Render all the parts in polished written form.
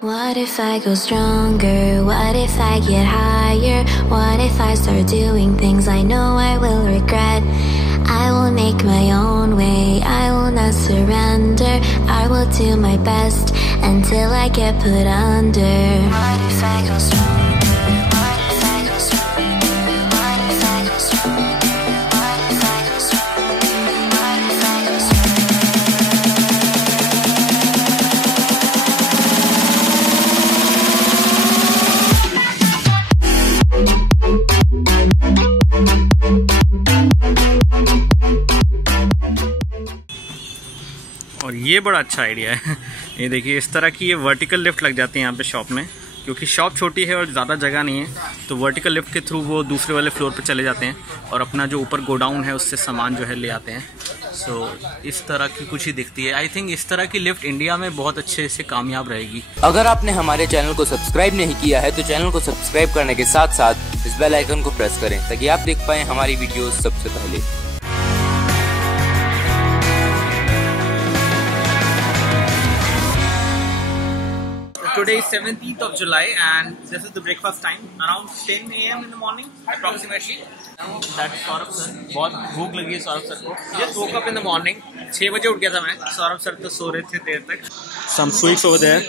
What if I go stronger? What if I get higher? What if I start doing things I know I will regret? I will make my own way, I will not surrender. I will do my best until I get put under. What if I go stronger? What if I go stronger? What if I go stronger? What if I go stronger? What if I go stronger? और ये बड़ा अच्छा idea है। ये देखिए, इस तरह की ये वर्टिकल लिफ्ट लग जाती है यहाँ पे शॉप में, क्योंकि शॉप छोटी है और ज़्यादा जगह नहीं है, तो वर्टिकल लिफ्ट के थ्रू वो दूसरे वाले फ्लोर पे चले जाते हैं और अपना जो ऊपर गोडाउन है उससे सामान जो है ले आते हैं। सो इस तरह की कुछ ही दिखती है। आई थिंक इस तरह की लिफ्ट इंडिया में बहुत अच्छे से कामयाब रहेगी। अगर आपने हमारे चैनल को सब्सक्राइब नहीं किया है तो चैनल को सब्सक्राइब करने के साथ साथ इस बेल आइकन को प्रेस करें ताकि आप देख पाएँ हमारी वीडियोस सबसे पहले। Today is 17th of July and this is the breakfast time around 10 AM in the morning approximately. That's Saurabh sir. बहुत भूख लगी है सौरभ सर को। Just woke up in the morning. 6 बजे उठ गया था मैं। सौरभ सर तो सो रहे थे देर तक। Some sweets over there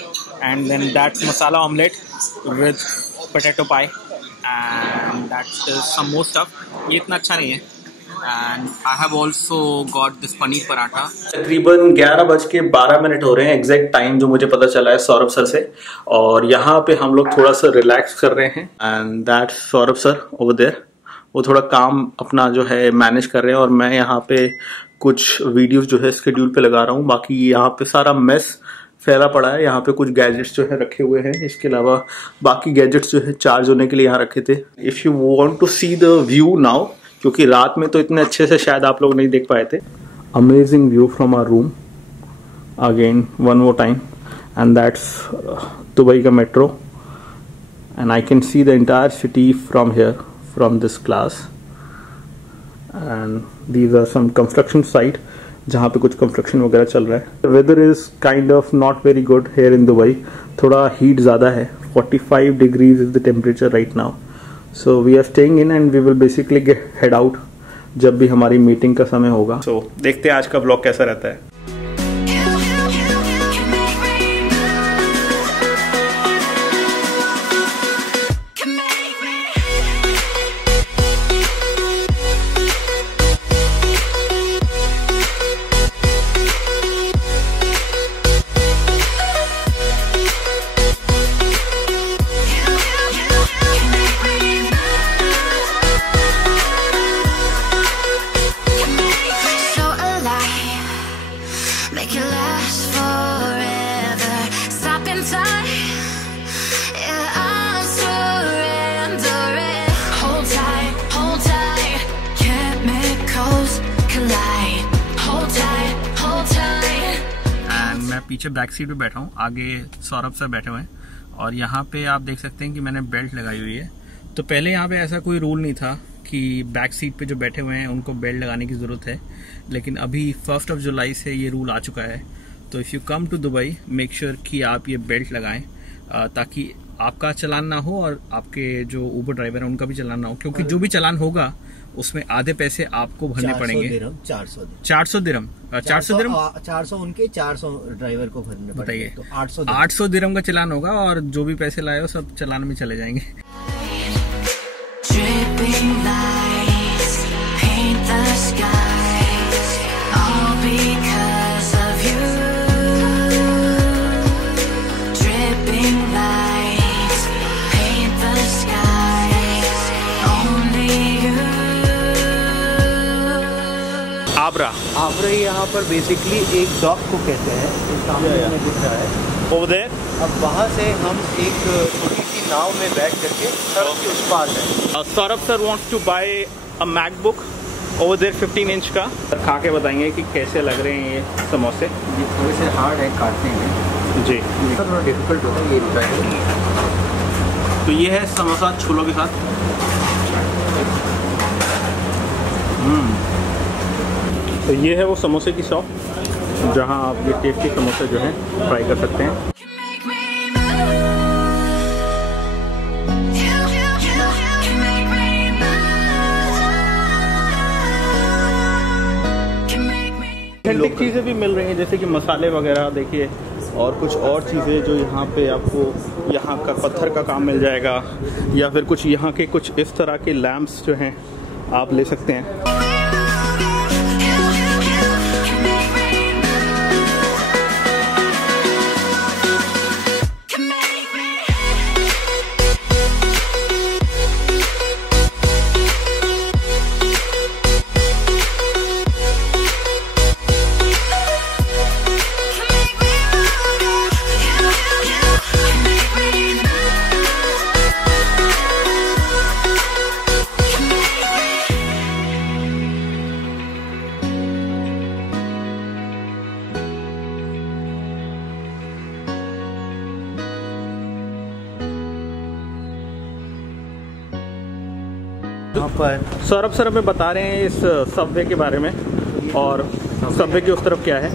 and then that's masala omelette with potato pie and that's some more stuff. ये इतना अच्छा नहीं है। And I have also got this paneer paratha. तकरीबन 11:12 हो रहे हैं एग्जैक्ट टाइम जो मुझे पता चला है सौरभ सर से, और यहाँ पे हम लोग थोड़ा सा रिलैक्स कर रहे हैं। And that's Saurabh sir over there, वो थोड़ा काम अपना जो है मैनेज कर रहे हैं और मैं यहाँ पे कुछ वीडियोस जो है स्केड्यूल पे लगा रहा हूँ। बाकी यहाँ पे सारा मेस फैला पड़ा है, यहाँ पे कुछ गैजेट्स जो है रखे हुए हैं, इसके अलावा बाकी गैजेट्स जो है चार्ज होने के लिए यहाँ रखे थे। If you want to see the view now, क्योंकि रात में तो इतने अच्छे से शायद आप लोग नहीं देख पाए थे। Amazing view from our room again one more time, and that's Dubai का metro and I can see the entire city from here from this glass. And these are some construction site जहाँ पे कुछ construction वगैरह चल रहा है। Weather is kind of not very good here in Dubai, थोड़ा heat ज़्यादा है। 45 degrees is the temperature right now. So we are staying in and we will basically head out जब भी हमारी मीटिंग का समय होगा। So देखते हैं आज का ब्लॉग कैसा रहता है। पीछे बैक सीट पे बैठा हूँ, आगे सौरभ सर बैठे हुए हैं और यहाँ पे आप देख सकते हैं कि मैंने बेल्ट लगाई हुई है। तो पहले यहाँ पे ऐसा कोई रूल नहीं था कि बैक सीट पे जो बैठे हुए हैं उनको बेल्ट लगाने की ज़रूरत है, लेकिन अभी 1 जुलाई से ये रूल आ चुका है। तो if you come to Dubai make sure कि आप ये बेल्ट लगाएं ताकि आपका चालान ना हो और आपके जो ऊबर ड्राइवर हैं उनका भी चालान ना हो, क्योंकि जो भी चालान होगा उसमें आधे पैसे आपको भरने पड़ेंगे। 400 दिरहम 400 उनके 400 ड्राइवर को भरने पड़ेंगे। तो 800 दिरहम का चालान होगा और जो भी पैसे लाए हो सब चालान में चले जाएंगे। आबरा यहाँ पर बेसिकली एक डॉक को कहते हैं, सामने में दिख रहा है ओवर देयर। अब वहाँ से हम एक छोटी सी नाव में बैठ करके सड़क के उस पार हैं। Saurabh sir wants to buy a MacBook over there 15 inch का। खा के बताएंगे कि कैसे लग रहे हैं ये समोसे। ये थोड़े से हार्ड है काटने में जी, थोड़ा डिफिकल्ट होता है ये। तो ये है समोसा छोलों के साथ। तो ये है वो समोसे की शॉप जहाँ आप ये टेस्टी समोसे जो हैं ट्राई कर सकते हैं। ऑथेंटिक चीज़ें भी मिल रही हैं, जैसे कि मसाले वगैरह देखिए, और कुछ और चीज़ें जो यहाँ पे आपको यहाँ का पत्थर का काम मिल जाएगा, या फिर कुछ यहाँ के कुछ इस तरह के लैम्प्स जो हैं आप ले सकते हैं। यहाँ पर सौरभ सर हमें बता रहे हैं इस सबवे के बारे में, और सबवे के उस तरफ क्या है।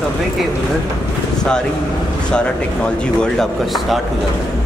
सबवे के उधर सारा टेक्नोलॉजी वर्ल्ड आपका स्टार्ट हो जाता है।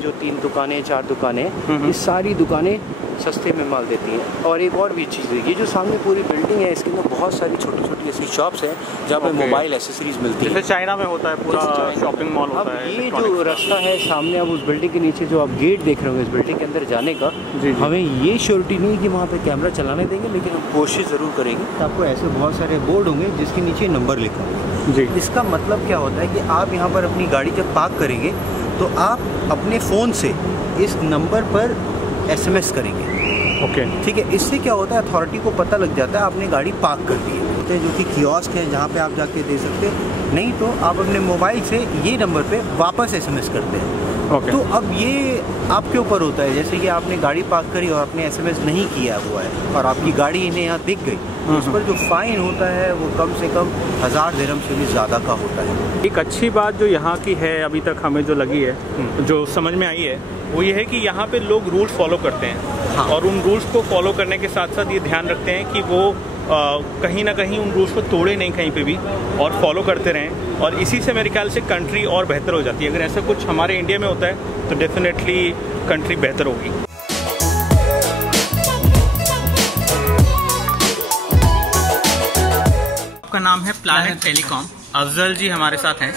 जो 3 दुकानें 4 दुकानें, ये सारी दुकानें सस्ते में माल देती हैं। और एक और भी चीज़ है, ये जो सामने पूरी बिल्डिंग है, इसके अंदर बहुत सारी छोटी छोटी ऐसी शॉप्स हैं जहाँ पे मोबाइल एसेसरीज मिलती है, जैसे चाइना में होता है पूरा शॉपिंग मॉल होता है। ये जो रास्ता है सामने, अब उस बिल्डिंग के नीचे जो आप गेट देख रहे होंगे इस बिल्डिंग के अंदर जाने का, हमें ये श्योरिटी नहीं कि वहाँ पे कैमरा चलाने देंगे, लेकिन हम कोशिश ज़रूर करेंगे। आपको ऐसे बहुत सारे बोर्ड होंगे जिसके नीचे नंबर लिखा होगा जी। इसका मतलब क्या होता है कि आप यहाँ पर अपनी गाड़ी जब पार्क करेंगे तो आप अपने फ़ोन से इस नंबर पर SMS करेंगे। ओके, ठीक है। इससे क्या होता है, अथॉरिटी को पता लग जाता है आपने गाड़ी पार्क कर दी है, जो कि कियोस्क है जहाँ पे आप जाके दे सकते हैं। नहीं तो आप अपने मोबाइल से ये नंबर पे वापस SMS करते हैं। तो अब ये आपके ऊपर होता है, जैसे कि आपने गाड़ी पार्क करी और आपने SMS नहीं किया हुआ है और आपकी गाड़ी इन्हें यहाँ दिख गई, तो उस पर जो फाइन होता है वो कम से कम 1000 दिरहम से भी ज़्यादा का होता है। एक अच्छी बात जो यहाँ की है अभी तक हमें जो लगी है, जो समझ में आई है, वो ये है कि यहाँ पे लोग रूल्स फॉलो करते हैं। हाँ। और उन रूल्स को फॉलो करने के साथ साथ ये ध्यान रखते हैं कि वो कहीं ना कहीं उन रूल्स को तोड़े नहीं कहीं पे भी, और फॉलो करते रहें। और इसी से मेरे ख्याल से कंट्री और बेहतर हो जाती है। अगर ऐसा कुछ हमारे इंडिया में होता है तो डेफिनेटली कंट्री बेहतर होगी। आपका नाम है प्लैनेट टेलीकॉम, अफजल जी हमारे साथ हैं,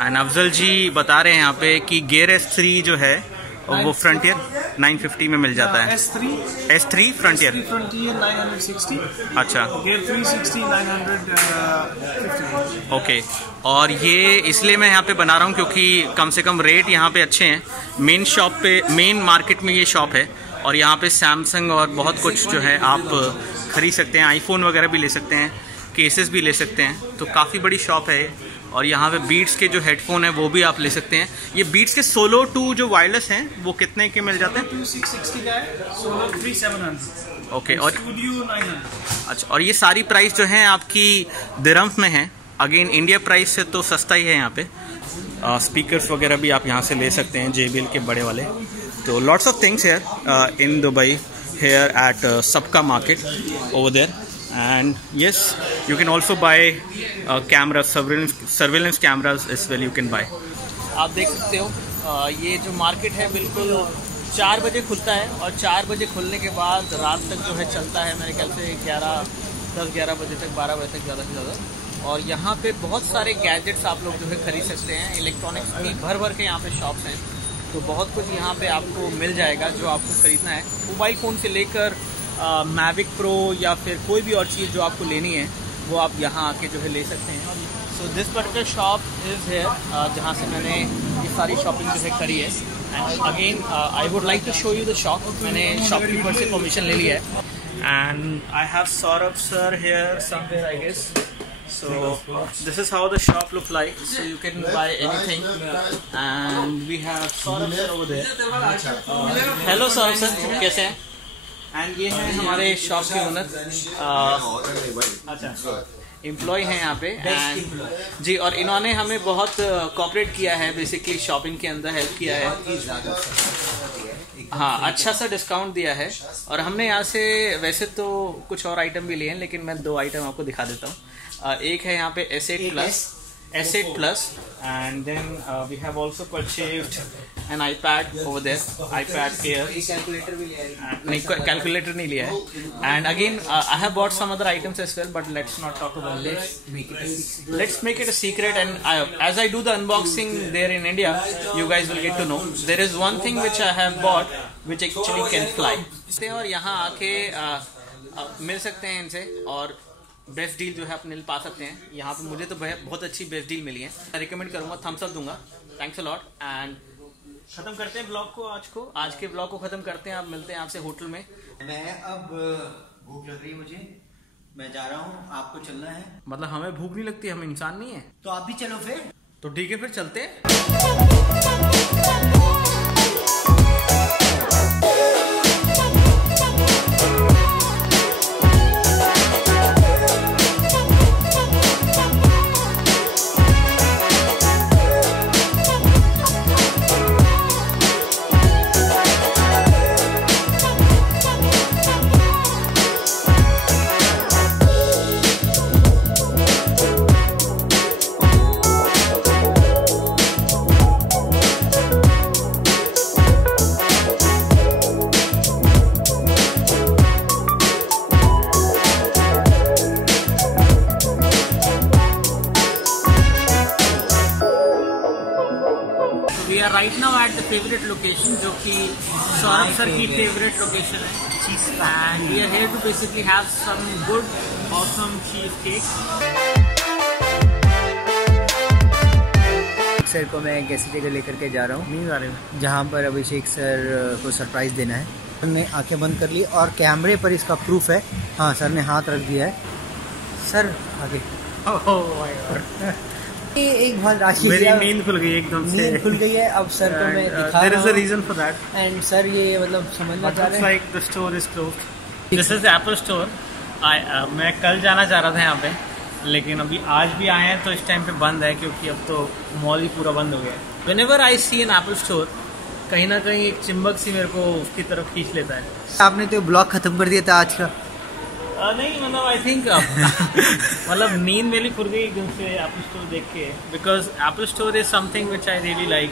एंड अफजल जी बता रहे हैं यहाँ पे कि गियर S3 जो है वो फ्रंटियर 950 में मिल जाता है। S3 frontier 960। अच्छा, गियर 360 950। ओके। और ये इसलिए मैं यहाँ पे बना रहा हूँ क्योंकि कम से कम रेट यहाँ पे अच्छे हैं। मेन शॉप पे, मेन मार्केट में ये शॉप है, और यहाँ पे सैमसंग और बहुत कुछ जो है आप खरीद सकते हैं। आईफोन वगैरह भी ले सकते हैं, केसेस भी ले सकते हैं, तो काफ़ी बड़ी शॉप है। और यहाँ पे बीट्स के जो हेडफोन है वो भी आप ले सकते हैं। ये बीट्स के सोलो 2 जो वायरलेस हैं वो कितने के मिल जाते हैं? 2660 का है, सोलो 3700। ओके। और स्टूडियो 900। अच्छा, और ये सारी प्राइस जो है आपकी दिरहम्स में है। अगेन इंडिया प्राइस से तो सस्ता ही है यहाँ पे। स्पीकर्स वगैरह भी आप यहाँ से ले सकते हैं, JBL के बड़े वाले। तो lots of things here in Dubai, here at सबका market over there. And yes, you can also buy cameras, surveillance cameras as well you can buy। आप देख सकते हो ये जो मार्केट है बिल्कुल 4 बजे खुलता है, और 4 बजे खुलने के बाद रात तक जो है चलता है मेरे ख्याल से 10-11 बजे तक, 12 बजे तक ज़्यादा से ज़्यादा। और यहाँ पे बहुत सारे गैजेट्स आप लोग जो है खरीद सकते हैं। इलेक्ट्रॉनिक्स की भर के यहाँ पे शॉप्स हैं, तो बहुत कुछ यहाँ पे आपको मिल जाएगा जो आपको खरीदना है। मोबाइल फ़ोन से लेकर मैविक प्रो या फिर कोई भी और चीज़ जो आपको लेनी है वो आप यहाँ आके जो है ले सकते हैं। So this particular shop is है जहाँ से मैंने ये सारी शॉपिंग जो है करी है। And again I would like to show you the shop. मैंने शॉपकीपर से परमिशन ले लिया है, and I have Saurabh sir here somewhere I guess. So this is how the shop look like. So you can buy anything, and we have Saurabh sir over there. Hello Saurabh sir, कैसे हैं? And ये हैं हमारे shop के owner, अच्छा employ हैं यहाँ पे। एंड जी, और इन्होंने हमें बहुत कोऑपरेट किया है, बेसिकली शॉपिंग के अंदर हेल्प किया है। हाँ, अच्छा सा डिस्काउंट दिया है। और हमने यहाँ से वैसे तो कुछ और आइटम भी लिए हैं, लेकिन मैं 2 आइटम आपको दिखा देता हूँ। एक है यहाँ पे S8 plus, S8 Plus, and then we have also purchased an iPad over there, iPad Air. Calculator भी लिया है? नहीं, कैलकुलेटर नहीं लिया है. And again I have bought some other items as well, but let's not talk about this. Let's make it a secret, and as I do the unboxing there in India, you guys will get to know. There is one thing which I have bought which actually can fly. और यहाँ आके मिल सकते हैं इनसे और best deal जो है अपने लिए पा सकते हैं. यहाँ पे मुझे तो बहुत अच्छी बेस्ट डील मिली है. मैं रिकमेंड करूँगा, थम्स अप दूंगा. Thanks a lot. एंड खत्म करते हैं ब्लॉग को. आज के ब्लॉग को खत्म करते हैं. आप मिलते हैं आपसे होटल में. मैं अब भूख लग रही है मुझे, मैं जा रहा हूँ. आपको चलना है? मतलब हमें भूख नहीं लगती, हम इंसान नहीं है. तो आप भी चलो फिर. तो ठीक है, फिर चलते हैं. We are right now at the favorite location, जो कि सौरभ सर की favorite location है. And we are here to basically have some good, awesome cheesecake. Sir को मैं एक ऐसी जगह लेकर के जा रहा हूँ. नींद आ रही है. जहाँ पर अभिषेक सर को सरप्राइज देना है. सर ने आंखें बंद कर ली और कैमरे पर इसका प्रूफ है. हाँ, सर ने हाथ रख दिया है. सर आगे. एक बहुत राशि मेरी नींद खुल गई एकदम से. नींद खुल गई है. अब सर को मैं दिखा There रहा is a हूँ. reason for that. And sir ये मतलब समझना चाह रहे हैं. Like the store is closed. This is the Apple store. मैं कल जाना चाह रहा था यहाँ पे, लेकिन अभी आज भी आए हैं तो इस टाइम पे बंद है, क्योंकि अब तो मॉल ही पूरा बंद हो गया है. Whenever I see an Apple store, कहीं ना कहीं एक चिंबक सी मेरे को उसकी तरफ खींच लेता है. आपने तो ब्लॉग खत्म कर दिया था आज का. नहीं, मतलब आई थिंक मतलब नींद मेरी खुल गई एकदम से एप्पल स्टोर देख के, because Apple store is something which I really like.